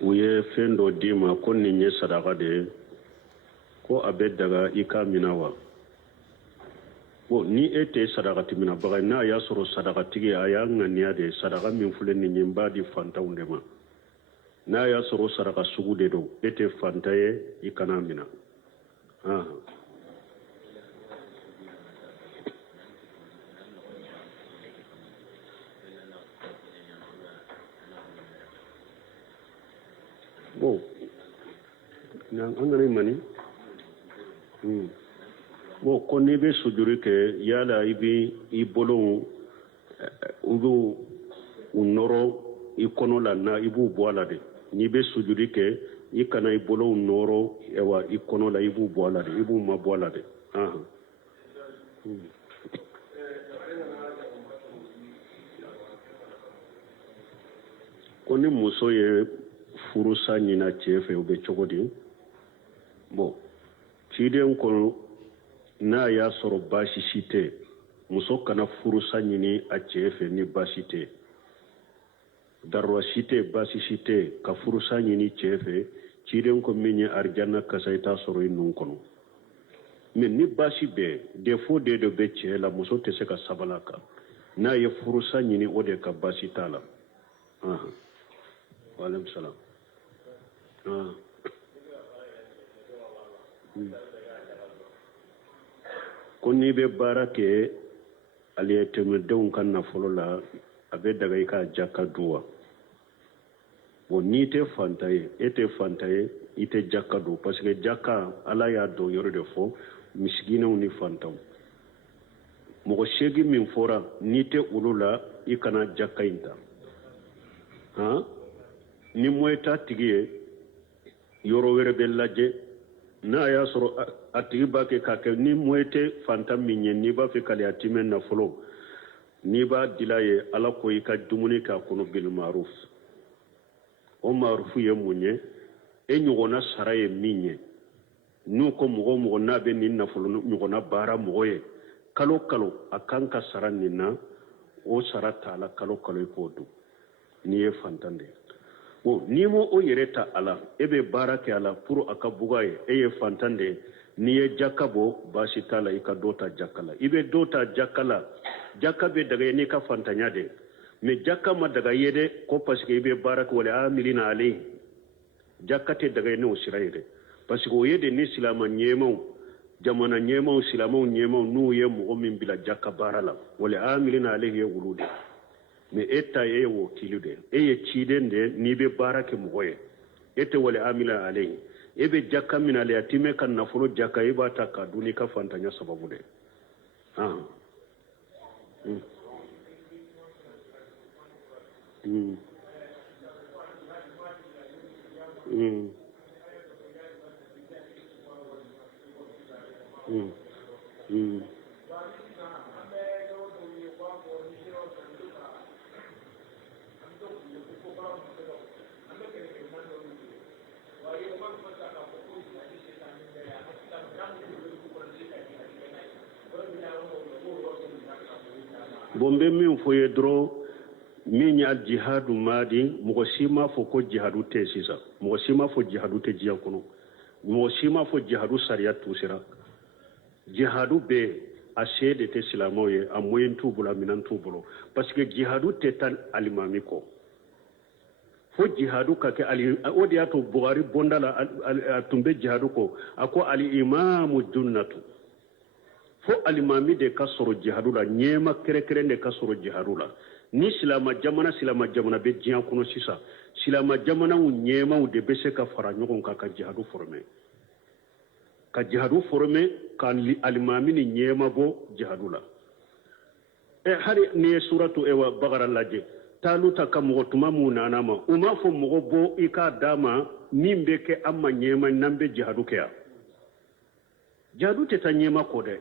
u ye fɛn dɔ d'i ma ko nin ye sadaka de ye ko a bɛ daga i k'a minɛ wa bon ni e tɛ sadakati minɛbaga ye n'a y'a sɔrɔ sadakatigi a y'a ŋaniya de sadaka min filɛ nin ye n b'a di fantanw de ma n'a y'a sɔrɔ sadaka sugu de don e tɛ fanta ye i kana minɛ bon an kana mani bon ko n'i bɛ sujuri kɛ yala i bɛ i bolo u bɛ u nɔrɔ i kɔnɔ la na i b'u bɔ a la de n'i bɛ sujuri kɛ i kana i bolo nɔrɔ wa i kɔnɔ la i b'u bɔ a la de i b'u ma bɔ a la de ko ni muso ye furusa ɲina cɛ fɛ o bɛ cogo di bon ciden kɔnɔ n'a y'a sɔrɔ baasi si tɛ muso kana furusa ɲini a cɛ fɛ ni baasi tɛ daruwa si tɛ baasi si tɛ ka furusa ɲini cɛ fɛ ciden ko min ye arijana kasa i t'a sɔrɔ i nun kɔnɔ mais ni baasi bɛ défaut de dɔ bɛ cɛ la muso tɛ se ka sabala kan n'a ye furusa ɲini o de ka baasi t'a la waaleykum salaam ko n'i bɛ baara kɛ aliyetɛmɛdenw ka nafolo la a bɛ daga i ka jaka dun wa bon n'i tɛ fanta ye e tɛ fanta ye i tɛ jaka dun parce que jaka ala y'a dɔn yɔrɔ de fɔ misiginɛw ni fantanw mɔgɔ 8 min fɔra n'i tɛ olu la i kana jaka in ta ni moyen t'a tigi ye yɔrɔ wɛrɛ bɛ lajɛ n'a y'a sɔrɔ a tigi b'a kɛ k'a kɛ ni moyen tɛ fantan min ye n'i b'a fɛ ka a timɛ nafolo n'i b'a dila ye ala ko i ka dumuni k'a kɔnɔ bil maruf o marufu ye mun ye e ɲɔgɔnna sara ye min ye n'u ko mɔgɔ mɔgɔ n'a bɛ nin nafolo ɲɔgɔnna baara mɔgɔ ye kalo kalo a kan ka sara nin na o sara t'a la kalo kalo i k'o dun n'i ye fantan de ye bon n'i mo o yɛrɛ ta a la e bɛ baara kɛ a la pour a ka buga ye e ye fantan de ye n'i ye jaka bɔ baasi t'a la i ka dɔ ta jaka la i bɛ dɔ ta jaka la jaka bɛ daga ye n'i ka fantanya de mais jaka ma daga ye dɛ ko parce que i bɛ baara kɛ wala amilina ale jaka tɛ daga ye n'o sira ye dɛ parce que o ye de ni silama ɲɛmaw jamana ɲɛmaw silamaw ɲɛmaw n'u ye mɔgɔ min bila jaka baara la wala amilina ale ye wulu de mais e ta ye wakili de e ye ciden de n'i bɛ baara kɛ mɔgɔ ye e tɛ wale amila ale ye e bɛ jaka min ale a timɛ ka nafolo jaka e b'a ta k'a dun n'i ka fantanya sababu de bon bɛ min fɔ ye dɔrɔn min y'a jihadu maadi mɔgɔ si m'a fɔ ko jihadu tɛ sisan mɔgɔ si m'a fɔ jihadu tɛ diɲɛ kɔnɔ mɔgɔ si m'a fɔ jihadu sariya t'u sera jihadu bɛ a se de tɛ silamɛw ye a moyen t'u bolo a minɛn t'u bolo parce que jihadu tɛ taa alimami kɔ fo jihadu ka kɛ o de y'a to Buhari bonda la a tun bɛ jihadu kɔ a ko al-imamu junnatu fo alimami de ka sɔrɔ jihadu la ɲɛma kɛrɛkɛrɛn de ka sɔrɔ jihadu la ni silama jamana bɛ diɲɛ kɔnɔ sisan silama jamanaw ɲɛmaw de bɛ se ka fara ɲɔgɔn kan ka jihadu former ka alimami ni ɲɛma bɔ jihadu la hali ni ye suratu Bagara lajɛ Taluta ka mɔgɔ tuma mun nana ma u m'a fɔ mɔgɔ bɔ i k'a d'a ma min bɛ kɛ an ma ɲɛma n'an bɛ jihadu kɛ yan jihadu tɛ taa ɲɛma kɔ dɛ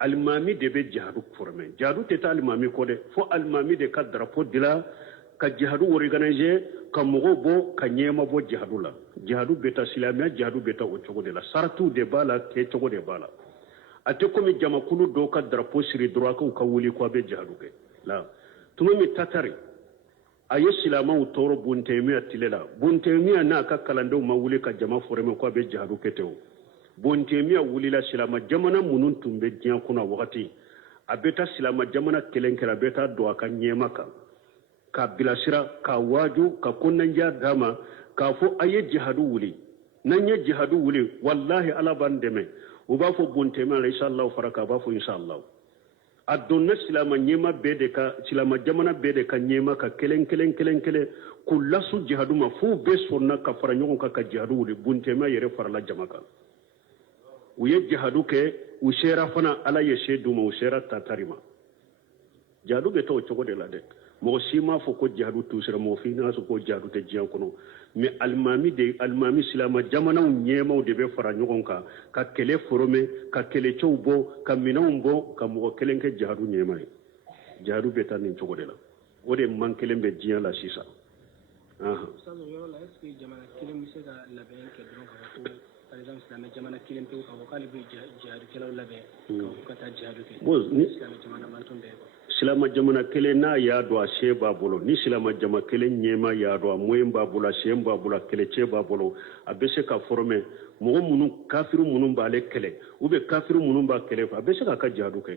alimami de bɛ jihadu former jihadu tɛ taa alimami kɔ dɛ fo alimami de ka drapeau dilan ka jihadu organiser ka mɔgɔw bɔ ka ɲɛma bɔ jihadu la jihadu bɛ taa silamɛya jihadu bɛ taa o cogo de la saratu de b'a la kɛ cogo de b'a la a tɛ komi jamakulu dɔw ka drapeau siri dɔrɔn k'u ka wuli k'a bɛ jihadu kɛ la tuma min Tatari a ye silamɛw tɔɔrɔ Bontemiya tile la. Bontemiya n'a ka kalandenw ma wuli ka jama former ko a bɛ jihadu kɛ ten o. Bontemiya wulila silamɛ jamana minnu tun bɛ diɲɛ kɔnɔ wagati a bɛ taa silamɛ jamana kelen kɛra a bɛ taa don a ka ɲɛma kan k'a bilasira k'a waaju ka konandiya d'a ma k'a fɔ a ye jihadu wuli n'an ye jihadu wuli wallahi ala b'an dɛmɛ u b'a fɔ Bontemiya la inshallah fara k'a b'a fɔ inshallah a donna silamɛ ɲɛma bɛɛ de ka silamɛ jamana bɛɛ de ka ɲɛma ka kelen k'u lasu jihadu ma f'u bɛɛ sɔnna ka fara ɲɔgɔn kan ka jihadu wuli Bontemiya yɛrɛ farala jama kan u ye jihadu kɛ u sera fana ala ye se d'u ma u sera tatari ma jihadu bɛ taa o cogo de la dɛ mɔgɔ si m'a fɔ ko jihadu t'u sera mɔgɔ f'i n'a sɔrɔ ko jihadu tɛ diɲɛ kɔnɔ mais alimami silamɛ jamanaw ɲɛmaw de bɛ fara ɲɔgɔn kan ka kɛlɛ former ka kɛlɛcɛw bɔ ka minɛnw bɔ ka mɔgɔ kelen kɛ jihadu ɲɛma ye jihadu bɛ taa nin cogo de la o de man kelen bɛ diɲɛ la sisan par exemple silamɛ jamana kelen pewu k'a fɔ k'ale bɛ jihadikɛlaw labɛn ka taa jihadu kɛ silamɛ jamana man tun bɛɛ silamɛ jamana kelen n'a y'a dɔn a se b'a bolo ni silamɛ jamana kelen ɲɛma y'a dɔn a moyen b'a bolo a sen b'a bolo a kɛlɛcɛ b'a bolo a bɛ se ka former mɔgɔ minnu kafiru minnu b'ale kɛlɛ ou bien kafiru minnu b'a kɛlɛ a bɛ se k'a ka jihadu kɛ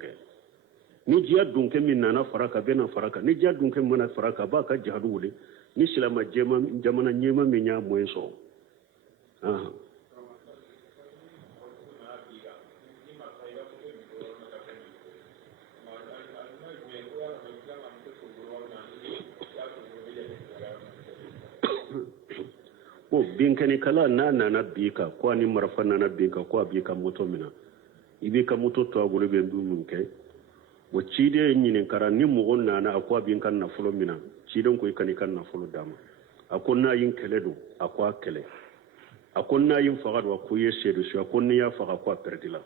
ni jiya dunkɛ min nana fara kan a bɛ na fara kan ni jiya dunkɛ mana fara kan a b'a ka jihadu wuli ni silamɛ jamana ɲɛma min y'a moyen sɔrɔ ko binkanikala n'a nana bi kan ko ani marifa nana bi kan ko a b'i ka moto minɛ i b'i ka moto to a bolo bɛ mun kɛ o ciden ɲininkara ni mɔgɔ nana a ko a b'i ka nafolo minɛ ciden ko i ka n'i ka nafolo d'a ma a ko n'a ye n kɛlɛ don a ko a kɛlɛ a ko n'a ye n faga don a ko i ye seedu su a ko n'i y'a faga ko a pɛrɛdila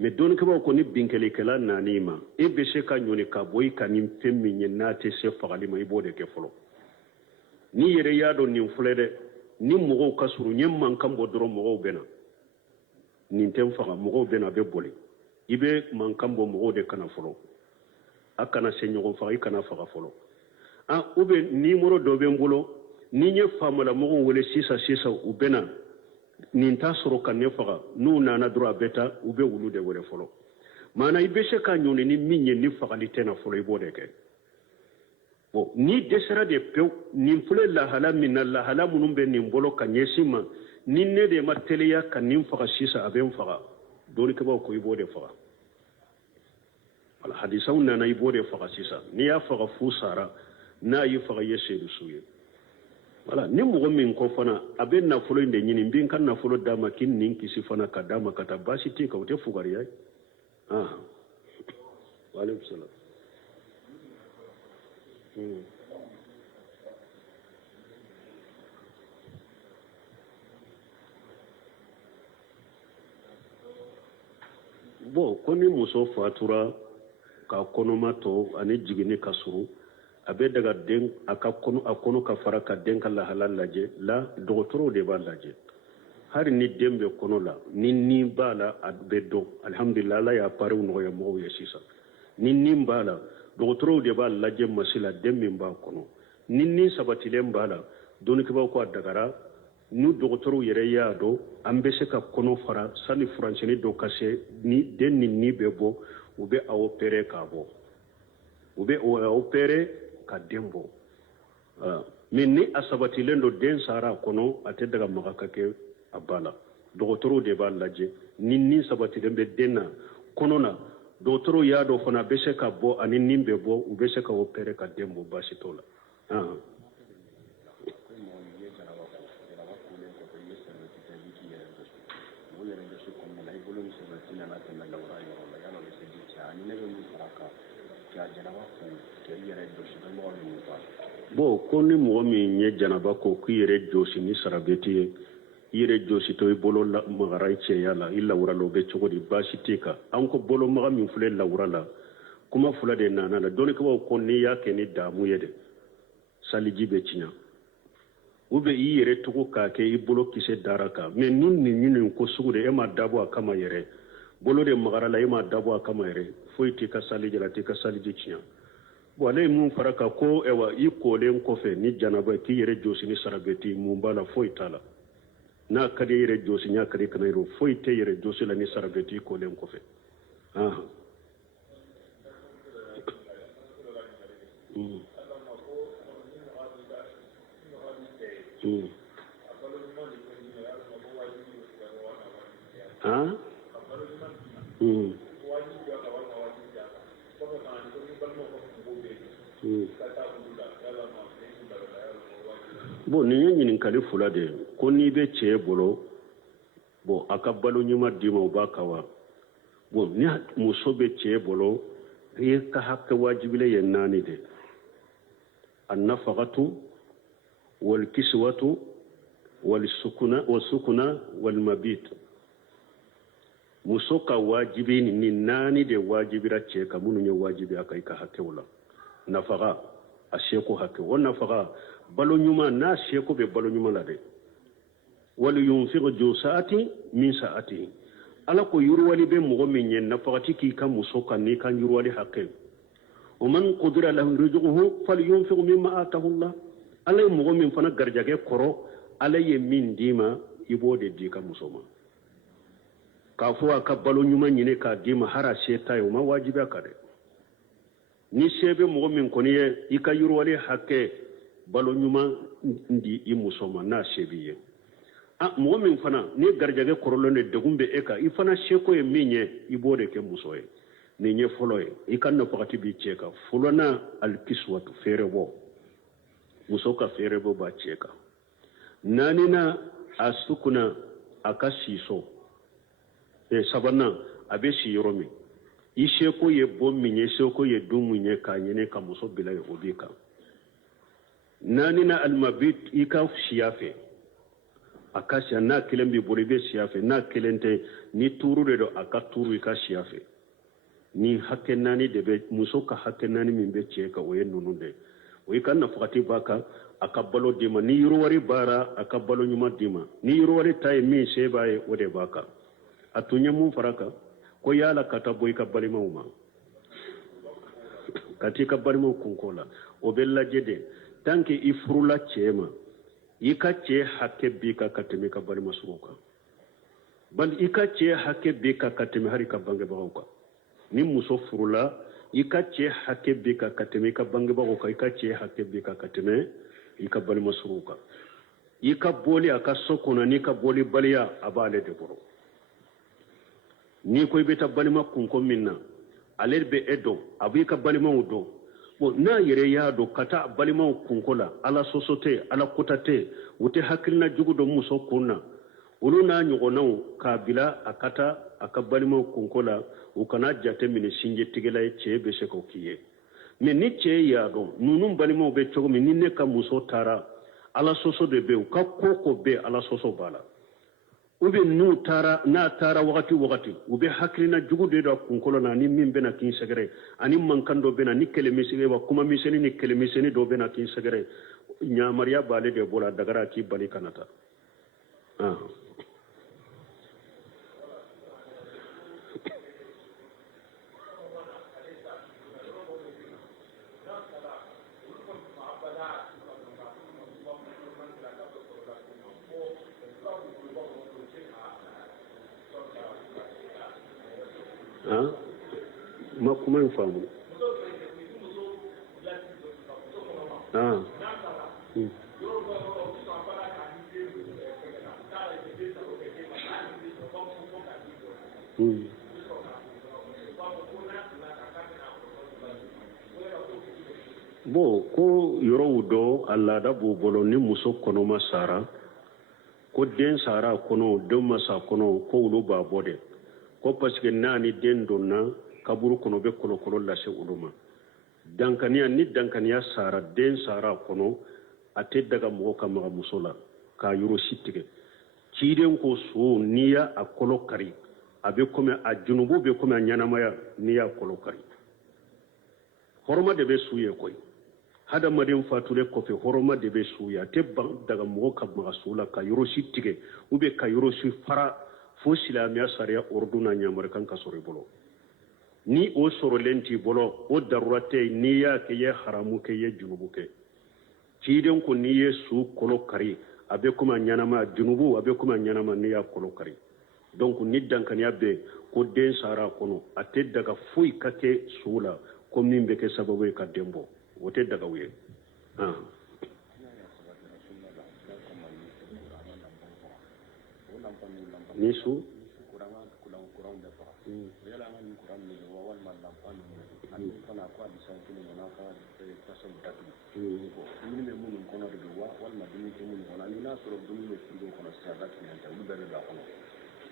mais dɔnnikɛbaw ko ni binkalikɛla nan'i ma e bɛ se ka ɲɔni ka bɔ i ka nin fɛn min ye n'a tɛ se fagali ma i b'o de kɛ fɔlɔ ni yɛrɛ y'a dɔn nin filɛ dɛ ni mɔgɔw ka surun ye mankan bɔ dɔrɔn mɔgɔw bɛ na nin tɛ n faga mɔgɔw bɛ na a bɛ boli i bɛ mankan bɔ mɔgɔw de kana fɔlɔ a kana se ɲɔgɔn faga i kana faga fɔlɔ ou bien numéro dɔ bɛ n bolo ni n ye faamalamɔgɔw wele sisan u bɛ na nin t'a sɔrɔ ka ne faga n'u nana dɔrɔn a bɛ taa u bɛ wulu de wele fɔlɔ maana i bɛ se ka ɲɔni ni min ye ni fagali tɛ na fɔlɔ i b'o de kɛ bon ni dɛsɛra de pewu nin filɛ lahala min na lahala minnu bɛ nin bolo ka ɲɛsin ma ni ne de ma teliya ka nin faga sisan a bɛ n faga dɔnnikɛbaw ko i b'o de faga wala hadisaw nana i b'o de faga sisan n'i y'a faga fu sara n'a y'i faga i ye seedu su ye wala ni mɔgɔ min ko fana a bɛ nafolo in de ɲini n bɛ n ka nafolo d'a ma k'i nin kisi fana ka d'a ma ka taa baasi tɛ kan o tɛ fugariya ye waaleykum salaam bon ko ni muso fatura ka kɔnɔma tɔ ani jiginni ka surun a bɛ daga den a kɔnɔ ka fara ka den ka lahala lajɛ la dɔgɔtɔrɔw de b'a lajɛ hali ni den bɛ kɔnɔ la ni b'a la a bɛ dɔn alhamdulillah ala y'a pariw nɔgɔya mɔgɔw ye sisan ni b'a la dɔgɔtɔrɔw de b'a lajɛ masi la den min b'a kɔnɔ ni sabatilen b'a la dɔnnikɛbaw ko a dagara ni dɔgɔtɔrɔw yɛrɛ y'a dɔn an bɛ se ka kɔnɔ fara sani furancɛni dɔ ka se ni den ni bɛ bɔ u bɛ a opérer k'a bɔ u bɛ opérer ka den bɔ mais ni a sabatilen don den sara a kɔnɔ a tɛ daga maga ka kɛ a ba la dɔgɔtɔrɔw de b'a lajɛ ni sabatilen bɛ den na kɔnɔ na dɔgɔtɔrɔw y'a dɔn fana a bɛ se ka bɔ ani nin bɛ bɔ u bɛ se ka opérer ka den bɔ baasi t'o la bon ko ni mɔgɔ min ye janaba ko k'i yɛrɛ jɔsi ni sarabeti ye i yɛrɛ jɔsi to i bolo magara i cɛya la i lawura la o bɛ cogo di baasi tɛ kan an ko bolo maga min filɛ lawura la kuma fila de nana la dɔnnikɛbaw ko n'i y'a kɛ ni damu ye dɛ saliji bɛ tiɲɛ ou bien i yɛrɛ togo k'a kɛ i bolo kisɛ dara kan mais ni nin ɲini ko sugu de e ma dabɔ a kama yɛrɛ bolo de magara la e ma dabɔ a kama yɛrɛ foyi t'i ka saliji la t'i ka saliji tiɲɛ bon ale mun faraka ko ewa i kolen kofe ni janaba ki yere josi ni sarabeti mun bala foyi tala na kadi yere josi nya kadi kana yero foyi te yere josi la ni sarabeti kolen kofe ah ah bon ni ɲinin kali fula de ko ni be cɛ bolo bon a ka balo ɲuman di ma o b'a kawa bon ni muso be cɛ bolo i ka hakɛ wajibile ye naani de annafaqatu wal kiswatu wal sukuna wal mabit muso ka wajibi ni naani de wajibira cɛ ka minnu ye wajibi aka i ka hakɛw la nafaqa a seko hakɛ o nafaqa balo ɲuman n'a seko be balo ɲuman la de wal yunfiqu ju sa'ati min sa'ati ala ko yurwali be mɔgɔ min ye nafaqati k'i ka muso kan n'i ka yurwali hakɛ o man qudira lahu rizquhu falyunfiq mimma atahu Allah ala ye mɔgɔ min fana garjage kɔrɔ ala ye min d'i ma i b'o de di ka muso ma k'a fɔ a ka balo ɲuman ɲini k'a d'i ma hara se ta ye o ma wajibi a kan dɛ ni se be mɔgɔ min kɔni ye i ka yurwali hakɛ balo ɲuman di i muso ma n'a se b'i ye mɔgɔ min fana ni garjage kɔrɔlen de degun bɛ e kan i fana seko ye min ye i b'o de kɛ muso ye nin ye fɔlɔ ye i ka nafaqati b'i cɛ kan filanan alkiswatu feerebɔ muso ka feerebɔ b'a cɛ kan naaninan a sukuna a ka siso sabanan a bɛ si yɔrɔ min i seko ye bon min ye seko ye dun min ye k'a ɲini ka muso bila ye o b'i kan naaninan almabit i ka siya fɛ a ka siya n'a kelen b'i bolo i bɛ siya fɛ n'a kelen tɛ ni tuuru de don a ka tuuru i ka siya fɛ ni hakɛ naani de bɛ muso ka hakɛ naani min bɛ cɛ kan o ye ninnu de o i ka nafaqati b'a kan a ka balo d'i ma ni yiriwari baara a ka balo ɲuman d'i ma ni yiriwari ta ye min se b'a ye o de b'a kan a tun ye mun fara kan ko yala ka taa bɔ i ka balimaw ma ka t'i ka balimaw kunko la o bɛ lajɛ de tant que i furula cɛ ma i ka cɛ hakɛ b'i kan ka tɛmɛ i ka balima suguw kan bali i ka cɛ hakɛ b'i kan ka tɛmɛ hali i ka bangebagaw kan ni muso furula i ka cɛ hakɛ b'i kan ka tɛmɛ i ka bangebagaw kan i ka cɛ hakɛ b'i kan ka tɛmɛ i ka balima suguw kan i ka bɔli a ka so kɔnɔ n'i ka bɔli baliya a b'ale de bolo n'i ko i bɛ taa balima kunko min na ale bɛ e dɔn a b'i ka balimaw dɔn bon n'a yɛrɛ y'a dɔn ka taa balimaw kunko la ala sɔsɔ tɛ ala kota tɛ u tɛ hakilina jugu dɔn muso kun na olu n'a ɲɔgɔnnaw k'a bila a ka taa a ka balimaw kunko la u kana jate minɛ sinji tigɛla ye cɛ bɛ se k'o k'i ye mais ni cɛ y'a dɔn ninnu balimaw bɛ cogo min ni ne ka muso taara ala sɔsɔ de bɛ u ka ko ko bɛɛ ala sɔsɔ b'a la ou bien n'a taara wagati wagati u bɛ hakilina jugu de don kunkolo na ni min bɛna k'i sɛgɛrɛ ani mankan dɔ bɛna ni kɛlɛmisɛnnin wa kuma misɛnnin ni kɛlɛmisɛnnin dɔ bɛna k'i sɛgɛrɛ ɲamariya b'ale de bolo a dagara k'i bali kana taa ma kuma in faamu bon ko yɔrɔw dɔ a laada b'u bolo ni muso kɔnɔma sara ko den sara a kɔnɔ denw ma sa kɔnɔ ko olu b'a bɔ dɛ ko parce que n'a ni den donna kaburu kɔnɔ bɛ kɔlɔkɔlɔ lase olu ma dankaniya ni dankaniya sara den sara a kɔnɔ a tɛ daga mɔgɔ ka maga muso la k'a yɔrɔ si tigɛ ciden ko so n'i y'a kɔlɔ kari a bɛ komi a junubu bɛ komi a ɲɛnamaya n'i y'a kɔlɔ kari hɔrɔma de bɛ su ye koyi hadamaden fatulen kɔfɛ hɔrɔma de bɛ su ye a tɛ daga mɔgɔ ka maga su la ka yɔrɔ si tigɛ ou bien ka yɔrɔ si fara fo silamɛya sariya orduna ɲamari kan ka sɔrɔ i bolo ni o sorolen t'i bolo o darura tɛ n'i y'a kɛ i ye haramu kɛ i ye junubu kɛ ciden ko n'i ye su kolo kari a bɛ komi a ɲɛnama junubu a bɛ komi a ɲɛnama n'i y'a kolo kari donc ni dankaniya bɛ ko den sara a kɔnɔ a tɛ daga foyi ka kɛ su la ko min bɛ kɛ sababu ye ka den bɔ o tɛ daga u ye ni su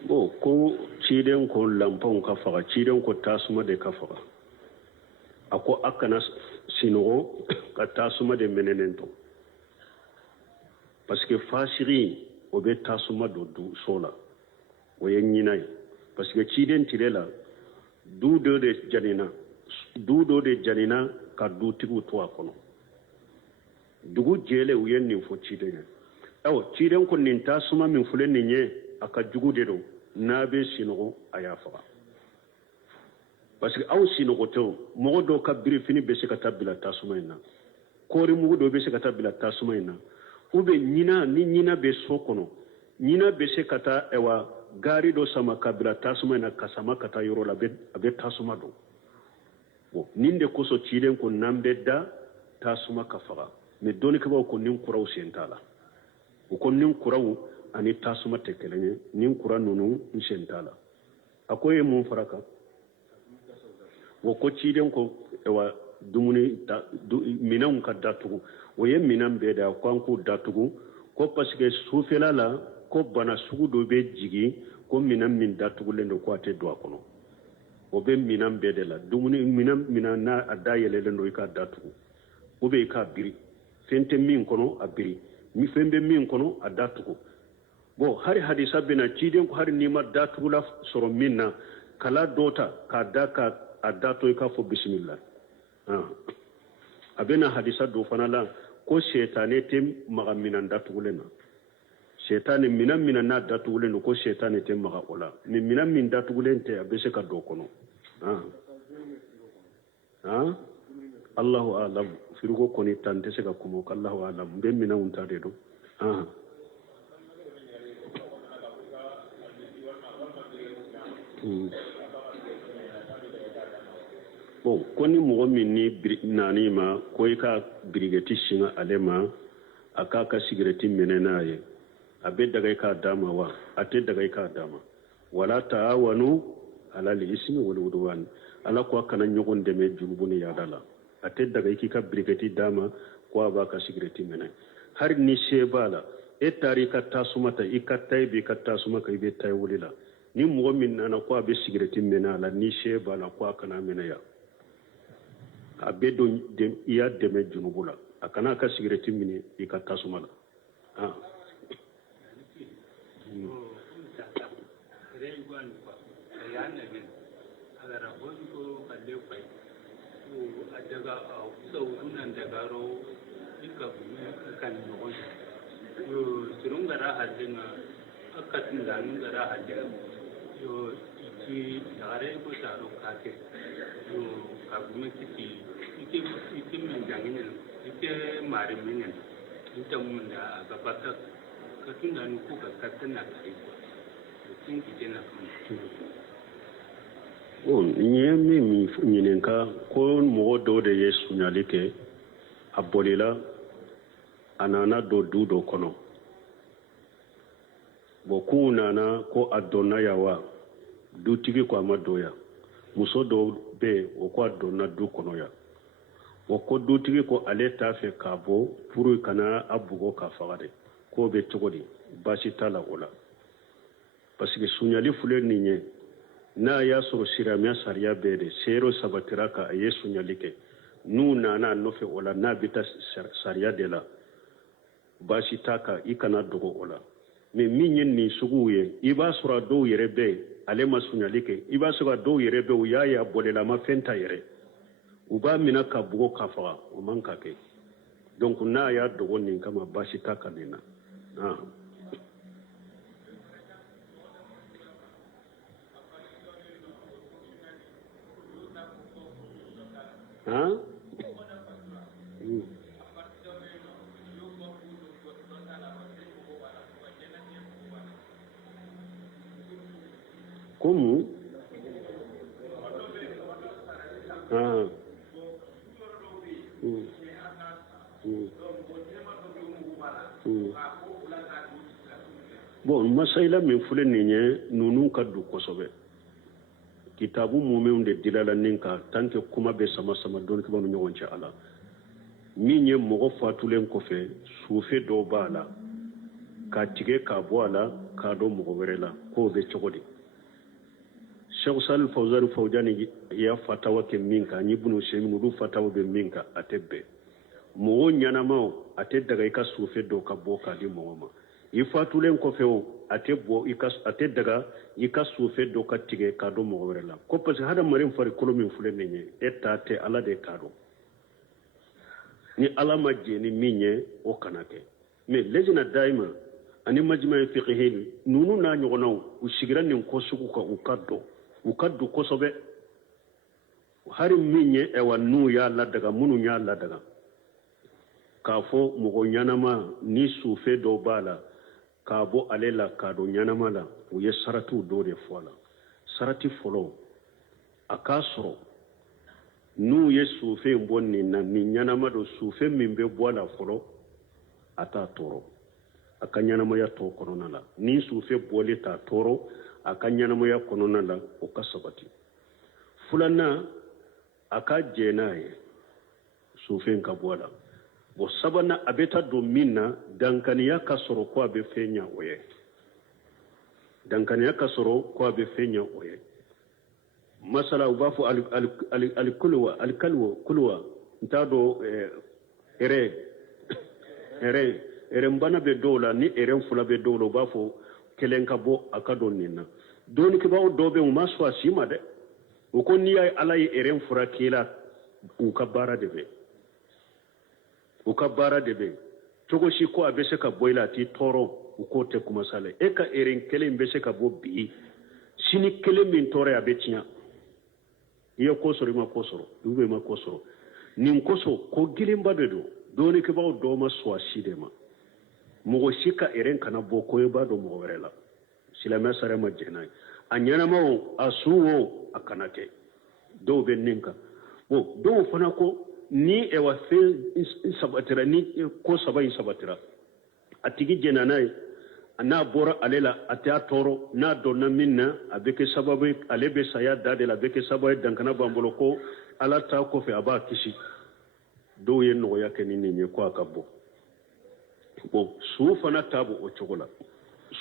bon ko ciden ko lampanw ka faga ciden ko tasuma de ka faga a ko a kana sinɔgɔ ka tasuma de mɛnɛnen to parce que fasiri o bɛ tasuma don so la o ye ɲina ye parce que ciden tile la du dɔ de janina ka dutigiw to a kɔnɔ dugu jɛlen u ye nin fɔ ciden ye ciden ko nin tasuma min filɛ nin ye a ka jugu de don n'a bɛ sinɔgɔ a y'a faga parce que aw sinɔgɔtɔ mɔgɔ dɔw ka birifini bɛ se ka taa bila tasuma in na kɔɔri mugu dɔw bɛ se ka taa bila tasuma in na ou bien ɲina ni ɲina bɛ so kɔnɔ ɲina bɛ se ka taa gari dɔ sama ka bila tasuma in na ka sama ka taa yɔrɔ la a bɛ tasuma don bon nin de kosɔn ciden ko n'an bɛ da tasuma ka faga mais dɔnnikɛbaw ko nin kuraw sen t'a la u ko nin kuraw ani tasuma tɛ kelen ye nin kura ninnu n sen t'a la a ko e ye mun fara kan o ko ciden ko dumuni minɛnw ka datugu o ye minɛn bɛɛ da ko an k'u datugu ko parce que sufɛla la ko bana sugu dɔ bɛ jigin ko minɛn min datugulen don ko a tɛ don a kɔnɔ o bɛ minɛn bɛɛ de la dumuni minɛn n'a a da yɛlɛlen don i k'a datugu ou bien i k'a biri fɛn tɛ min kɔnɔ a biri ni fɛn bɛ min kɔnɔ a datugu bon hari hadisa bɛ na ciden ko hari n'i ma datugula sɔrɔ min na kala dɔ ta k'a da ka a dato i k'a fɔ bisimila a bɛ na hadisa dɔ fana la ko sɛtane tɛ maga minɛn datugulen na sɛtane minɛn n'a datugulen don ko sɛtane tɛ maga o la mais minɛn min datugulen tɛ a bɛ se ka don o kɔnɔ Allahu alam firigo kɔni tan tɛ se ka kuma o kan Allahu alam n bɛ minɛnw ta de don bon ko ni mɔgɔ min ni naani ma ko i ka birigɛti sin ale ma a k'a ka sigirɛti minɛ n'a ye a bɛ daga i k'a d'a ma wa a tɛ daga i k'a d'a ma wala taawanu ala l-ismi wal udwan ala ko a kana ɲɔgɔn dɛmɛ jurumu ni yaada la a tɛ daga i k'i ka birigɛti d'a ma ko a b'a ka sigirɛti minɛ hari ni se b'a la e taara i ka tasuma ta i ka tayi b'i ka tasuma kan i bɛ tayi wuli la ni mɔgɔ min nana ko a bɛ sigirɛti minɛ a la ni se b'a la ko a kana minɛ yan a bɛ don i y'a dɛmɛ junubu la a kana a ka sigirɛti minɛ i ka tasuma la n ye min ɲininka ko mɔgɔ dɔw de ye suɲali kɛ a bolila a nana don du dɔ kɔnɔ bon k'u nana ko a dɔnna yan wa dutigi ko a ma don yan muso dɔw bɛ yen o ko a dɔnna du kɔnɔ yan o ko dutigi ko ale t'a fɛ k'a bɔ pour kana a bugɔ k'a faga de k'o bɛ cogo di baasi t'a la o la parce que suɲali filɛ nin ye n'a y'a sɔrɔ silamɛya sariya bɛɛ de seyiro sabatira ka a ye suɲali kɛ n'u nana a nɔfɛ o la n'a bɛ taa sariya de la baasi t'a kan i kana dogo o la mais min ye nin suguw ye i b'a sɔrɔ a dɔw yɛrɛ bɛ yen ale ma suɲali kɛ i b'a sɔrɔ a dɔw yɛrɛ bɛ yen u y'a ye a bɔlen a ma fɛn ta yɛrɛ u b'a minɛ ka bugɔ ka faga o man ka kɛ donc n'a y'a dogo nin kama baasi t'a kan nin na ha komu ah bon masayila min filɛ nin ye ninnu ka du kosɛbɛ kitabu mumɛnw de dilala nin kan tant que kuma bɛ sama sama dɔnnikibaw ni ɲɔgɔn cɛ a la min ye mɔgɔ fatulen kɔfɛ sufe dɔw b'a la k'a tigɛ k'a bɔ a la k'a dɔn mɔgɔ wɛrɛ la k'o bɛ cogo di Sheikh Salih Fawzan Fawzani ya fatawa kɛ min kan ni Ibn Usaymin olu fatawa bɛ min kan a tɛ bɛn mɔgɔ ɲanamaw a tɛ daga i ka sufe dɔw ka bɔ k'a di mɔgɔ ma i fatulen kɔfɛ o a tɛ bɔ a tɛ daga i ka sufe dɔw ka tigɛ k'a dɔn mɔgɔ wɛrɛ la ko parce que hadamaden farikolo min filɛ nin ye e ta tɛ ala de t'a dɔn ni ala ma jɛ ni min ye o kana kɛ mais lejina daima ani majma fiqhi nunu n'a ɲɔgɔnnaw u sigira nin ko sugu kan u ka don kosɛbɛ hari min ye ɛwa n'u y'a ladaga minnu y'a ladaga k'a fɔ mɔgɔ ɲanama ni sufe dɔw b'a la k'a bɔ ale la k'a don ɲanama la u ye saratiw dɔw de fɔ a la sarati fɔlɔ a k'a sɔrɔ n'u ye sufe in bɔ nin na nin ɲanama don sufe min bɛ bɔ a la fɔlɔ a t'a tɔɔrɔ a ka ɲanamaya tɔ kɔnɔna la ni sufe bɔli t'a tɔɔrɔ a ka ɲanamaya kɔnɔna la o ka sabati filanan a ka jɛ n'a ye sufe in ka bɔ a la bon sabanan a bɛ taa don min na dankaniya ka sɔrɔ ko a bɛ fɛn ɲɛ o ye dankaniya ka sɔrɔ ko a bɛ fɛn ɲɛ o ye masala u b'a fɔ alikuluwa n t'a dɔn ɛrɛnbana bɛ dɔw la ni ɛrɛn fila bɛ dɔw la u b'a fɔ kelen ka bɔ a ka don nin na dɔnnikɛbaaw dɔw bɛ yen u ma sɔn a si ma dɛ u ko n'i y'a ala ye ɛrɛn fura k'i la u ka baara de bɛ cogo si ko a bɛ se ka bɔ i la a t'i tɔɔrɔ u k'o tɛ kuma sa la e ka ɛrɛn kelen bɛ se ka bɔ bi sini kelen min tɔɔrɔ a bɛ tiɲɛ i ye ko sɔrɔ i ma ko sɔrɔ i ma ko sɔrɔ nin kosɔn ko gelenba de don dɔnnikɛbaaw dɔw ma sɔn a si de ma mɔgɔ si ka ɛrɛn kana bɔ ko i b'a dɔn mɔgɔ wɛrɛ la silamɛ sara ma jɛn n'a ye a ɲɛnama o a su o a kana kɛ dɔw bɛ nin kan bon dɔw fana ko ni ɛwà fɛn sabatira ni ko saba in sabatira a tigi jɛnna n'a ye n'a bɔra ale la a t'a tɔɔrɔ n'a dɔnna min na a bɛ kɛ sababu ye ale bɛ saya da de la a bɛ kɛ sababu ye dankana b'an bolo ko ala ta kɔfɛ a b'a kisi dɔw ye nɔgɔya kɛ ni nin ye ko a ka bɔ bon su fana t'a bɔ o cogo la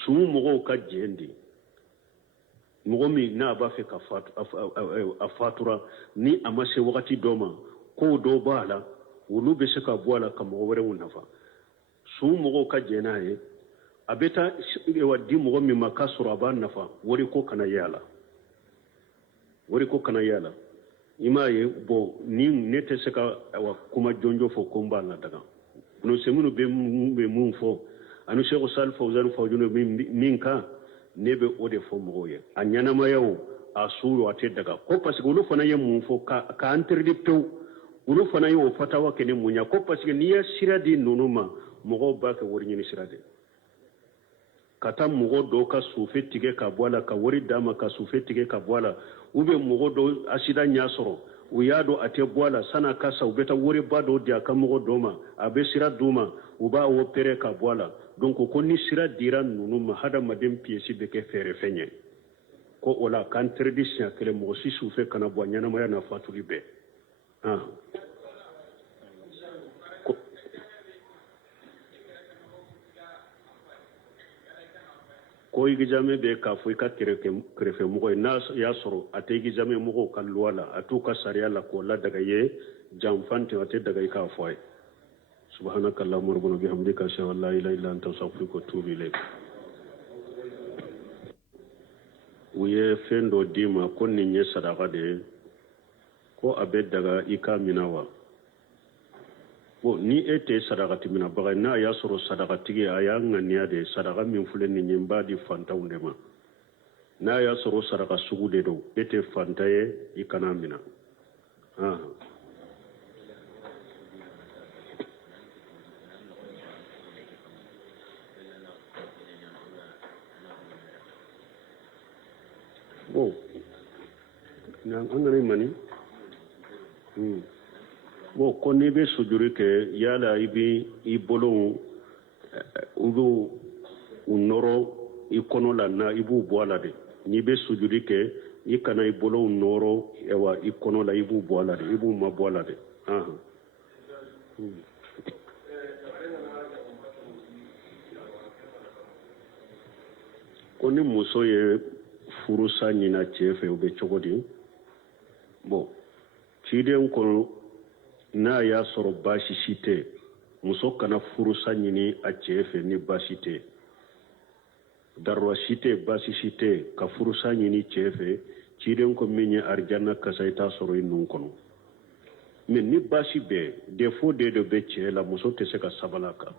su mɔgɔw ka jɛn de mɔgɔ min n'a b'a fɛ ka a fatura ni a ma se wagati dɔ ma kow dɔw b'a la olu bɛ se ka bɔ a la ka mɔgɔ wɛrɛw nafa su mɔgɔw ka jɛn n'a ye a bɛ taa di mɔgɔ min ma k'a sɔrɔ a b'a nafa wari ko kana ye a la i m'a ye bon ni ne tɛ se ka kuma jɔnjɔ fɔ ko n b'a ladaga Nusaymin bɛ mun fɔ ani Sheikh Salih Fawzan Fawzan min kan ne bɛ o de fɔ mɔgɔw ye a ɲanamaya o a su a tɛ daga ko parce que olu fana ye mun fɔ ka interdit pewu olu fana ye o fatawa kɛ ni mun ye ko parce que n'i ye sira di ninnu ma mɔgɔw b'a kɛ wari ɲini sira de ka taa mɔgɔ dɔw ka sufe tigɛ ka bɔ a la ka wari d'a ma ka sufe tigɛ ka bɔ a la ou bien mɔgɔ dɔw accident ɲɛ sɔrɔ u y'a dɔn a tɛ bɔ a la san'a ka sa u bɛ taa wariba dɔw di a ka mɔgɔ dɔw ma a bɛ sira d'u ma u b'a opérer ka bɔ a la donc ko ni sira dira ninnu ma hadamaden pièce bɛ kɛ fɛɛrɛ fɛn ye ko o la k'an interdit siɲɛ kelen mɔgɔ si sufe kana bɔ a ɲɛnamaya n'a fatuli bɛɛ ko examen bɛ k'a fɔ i ka kɛrɛfɛmɔgɔ ye n'a y'a sɔrɔ a tɛ examen mɔgɔw ka loi la a t'u ka sariya la k'o ladaga i ye janfan tɛ a tɛ daga i k'a fɔ a ye subhanaka allahumma rabbana bihamdika ashhadu an la ilaha illa anta astaghfiruka wa atubu ilayk u ye fɛn dɔ d'i ma ko nin ye sadaka de ye ko a bɛ daga i k'a minɛ wa bon ni e tɛ sadakati minabaga n'a y'a sɔrɔ sadakatigi a y'a ŋaniya de sadaka min filɛ nin ye n b'a di fantanw de ma n'a y'a sɔrɔ sadaka sugu de don e tɛ fanta ye i kana minɛ bon an gana mani bon ko n'i bɛ sujuri kɛ yala i bɛ i bolo u bɛ u nɔrɔ i kɔnɔ la na i b'u bɔ a la de n'i bɛ sujuri kɛ i kana i bolo nɔrɔ wa i kɔnɔ la i b'u bɔ a la de i b'u ma bɔ a la de ko ni muso ye furusa ɲina cɛ fɛ o bɛ cogo di bon ciden kɔnɔ n'a y'a sɔrɔ baasi si tɛ muso kana furusa ɲini a cɛ fɛ ni baasi tɛ daruwa si tɛ baasi si tɛ ka furusa ɲini cɛ fɛ ciden ko min ye arijana kasa i t'a sɔrɔ i nun kɔnɔ mais ni baasi bɛ défaut de bɛ cɛ la muso tɛ se ka sabali a kan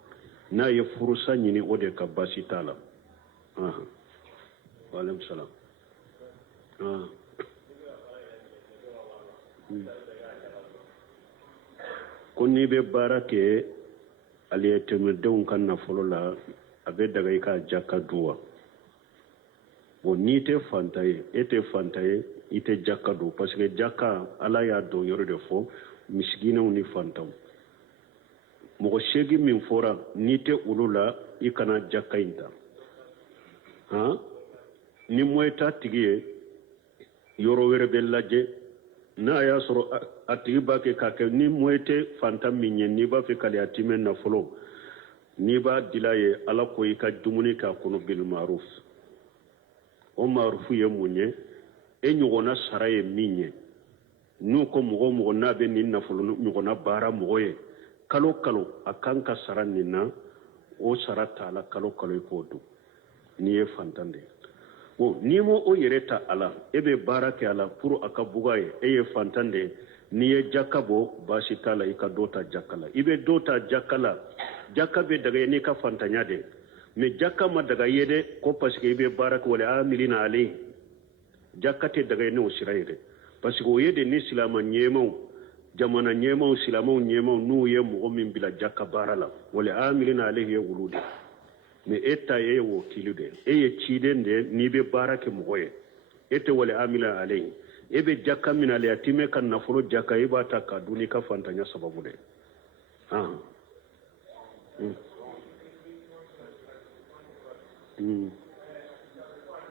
n'a ye furusa ɲini o de ka baasi t'a la waaleykum salaam ko n'i bɛ baara kɛ aliyetɛmɛdenw ka nafolo la a bɛ daga i ka jaka du wa bon n'i tɛ fanta ye e tɛ fanta ye i tɛ jaka du parce que jaka ala y'a dɔn yɔrɔ de fɔ misiginɛw ni fantanw mɔgɔ 8 min fɔra n'i tɛ olu la i kana jaka in ta ni moyen t'a tigi ye yɔrɔ wɛrɛ bɛ lajɛ n'a y'a sɔrɔ a tigi b'a kɛ k'a kɛ ni moyen tɛ fantan min ye n'i b'a fɛ ka yatimɛ nafolo n'i b'a dila ye ala ko i ka dumuni k'a kɔnɔ bil maruf o marufu ye mun ye e ɲɔgɔnna sara ye min ye n'u ko mɔgɔ o mɔgɔ n'a bɛ nin nafolo ɲɔgɔnna baara mɔgɔ ye kalo kalo a kan ka sara nin na o sara t'a la kalo kalo i k'o dun n'i ye fantan de ye bon n'i ma o yɛrɛ ta a la e bɛ baara kɛ a la pour a ka buga ye e ye fantan de ye n'i ye jaka bɔ baasi t'a la i ka dɔ ta jaka la i bɛ dɔ ta jaka la jaka bɛ daga ye n'i ka fantanya de mais jaka ma daga ye dɛ ko parce que i bɛ baara kɛ wale amilina ale jaka tɛ daga ye n'o sira ye dɛ parce que o ye de ni silama ɲɛmaw jamana ɲɛmaw silamaw ɲɛmaw n'u ye mɔgɔ min bila jaka baara la wale amilina ale ye wulu de mais e ta ye wakili de e ye ciden de n'i bɛ baara kɛ mɔgɔ ye e tɛ wale amila ale ye e bɛ jaka min ale yatimɛ ka nafolo jaka e b'a ta k'a dun n'i ka fantanya sababu de